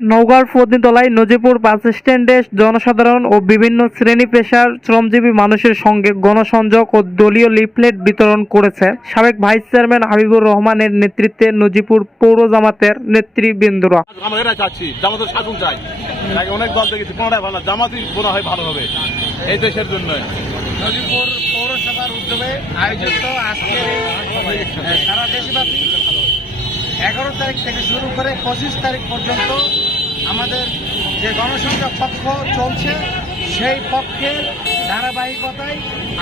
নওগাঁর ফদিতলায় নজিপুর বাস স্ট্যান্ডে জনসাধারণ ও বিভিন্ন শ্রেণি পেশার শ্রমজীবী মানুষের সঙ্গে গণসংযোগ ও দলীয় লিফলেট বিতরণ করেছে সাবেক ভাইস চেয়ারম্যান হাবিবুর রহমানের নেতৃত্বে নজিপুর পৌর জামাতের নেতৃবৃন্দরা। আমরা এটাই চাচ্ছি জামাতের শাসন চাই। আগে অনেক দল দেখেছি কোনোটাই ভালো জামাতই মনে হয় ভালো হবে এই দেশের জন্য নদীপুর পৌরসভার উদ্যোগে আয়োজিত আজকের সারা দেশব্যাপী এগারো তারিখ থেকে শুরু করে পঁচিশ তারিখ পর্যন্ত আমাদের যে গণসংখ্যা পক্ষ চলছে, সেই পক্ষের ধারাবাহিকতায়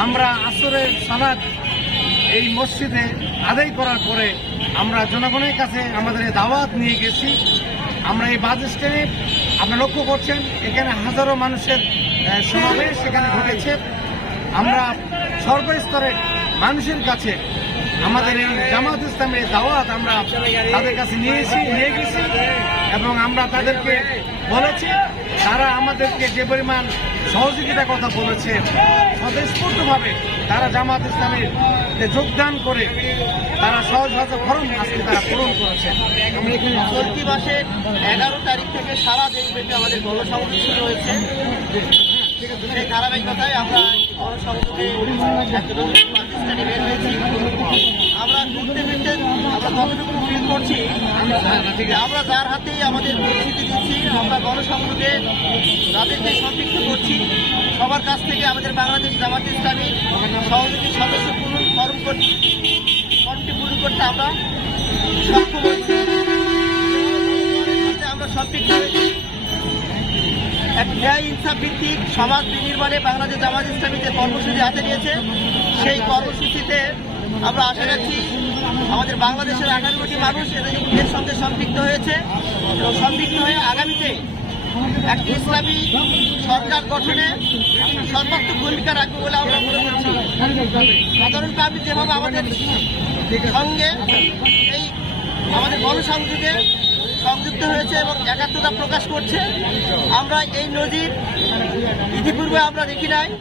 আমরা আসরের সালাদ এই মসজিদে আদায় করার পরে আমরা জনগণের কাছে আমাদের দাওয়াত নিয়ে গেছি। আমরা এই বাস স্ট্যান্ডে আপনারা লক্ষ্য করছেন, এখানে হাজারো মানুষের সমাবেশ এখানে ঘটেছে। আমরা সর্বস্তরের মানুষের কাছে আমাদের এই জামাত ইসলামের দাওয়াত আমরা তাদের কাছে নিয়েছি নিয়ে গেছি। এবং আমরা তাদেরকে বলেছি তারা আমাদেরকে যে পরিমাণ সহযোগিতার কথা বলেছে স্বতঃস্ফূর্তভাবে তারা জামাত ইসলামের যোগদান করে তারা সহজ ভাষা ফরম আজকে তারা পূরণ করেছে। চলতি মাসের এগারো তারিখ থেকে সারা দেশব্যাপী আমাদের গণসংযোগ শুরু হয়েছে। সেই ধারাবাহিকতায় আমরা গণসংযোগে পাকিস্তানে করছি। আমরা যার হাতেই আমাদের পরিস্থিতি দিচ্ছি, আমরা গণসংযোগে যাদেরকে সম্পৃক্ত করছি। সবার কাছ থেকে আমাদের বাংলাদেশ জামাত ইসলামী সহযোগী সদস্য পূরণ ফর্ম করছি ফর্মটি পূরণ করতে আমরা সক্ষম হয়েছি। আমরা সম্পৃক্ত হয়েছি এক ন্যায় ইনসাফ ভিত্তিক সমাজ বিনির্মাণে বাংলাদেশ জামাত ইসলামী যে কর্মসূচি হাতে নিয়েছে। সেই কর্মসূচিতে আমরা আশা রাখছি আমাদের বাংলাদেশের আঠারো কোটি মানুষ এদের এর সঙ্গে সম্পৃক্ত হয়েছে, এবং সম্পৃক্ত হয়ে আগামীতে একটি ইসলামী সরকার গঠনে সর্বাত্মক ভূমিকা রাখবে বলে আমরা মনে করছি। সাধারণত আমি যেভাবে আমাদের সঙ্গে এই আমাদের গণসংযোগে সংযুক্ত হয়েছে এবং একাত্মতা প্রকাশ করছে, আমরা এই নজির ইতিপূর্বে আমরা দেখি নাই।